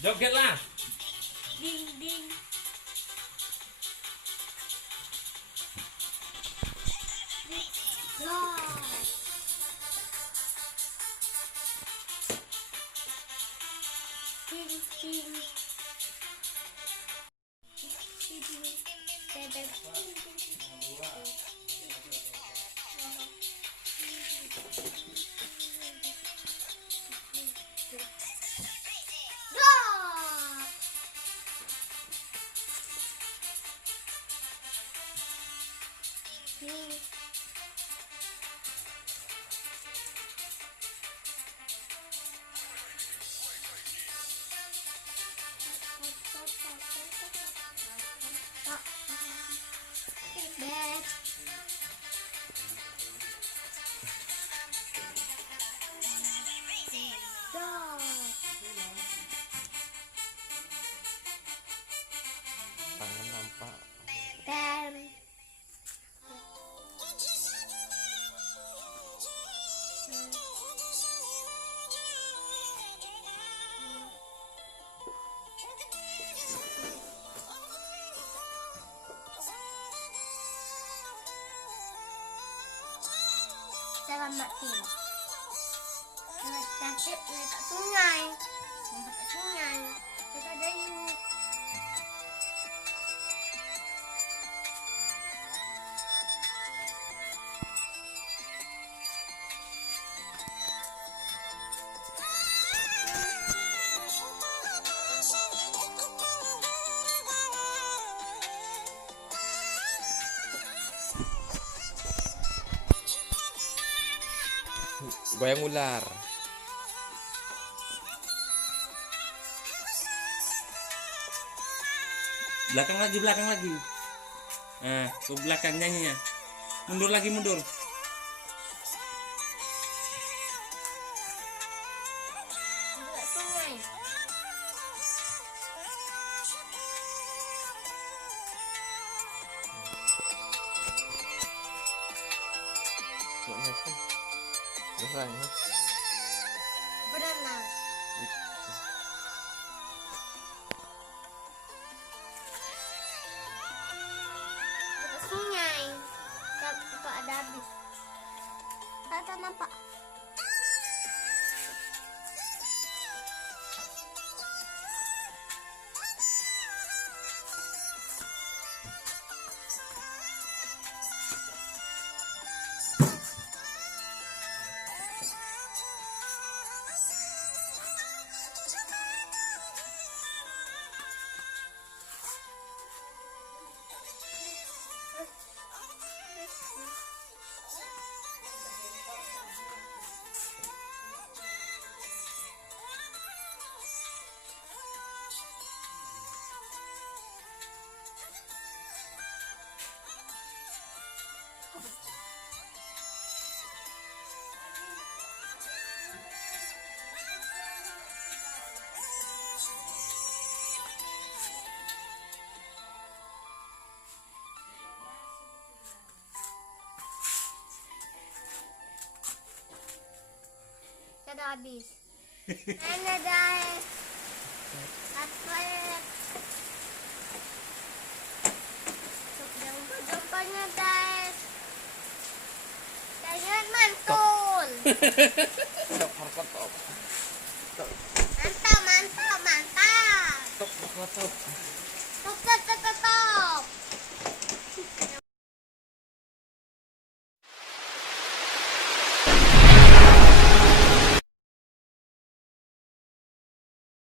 Joget lah. Ding ding. Ding ding. Tangan nampak. Dan selamat tinggal. Cantik dekat sungai. Dekat sungai. Dekat dayu. Goyang ular. Belakang lagi. Nah, ke belakang nyanyinya. Mundur lagi, mundur. Dekat sungai. Biasanya. Berenang. Dekat sungai. Tempat ada habis. Tak nampak. Sudah habis. Mana guys? Subscribe. Jumpanya guys. Jangan mantul. Stop harkat.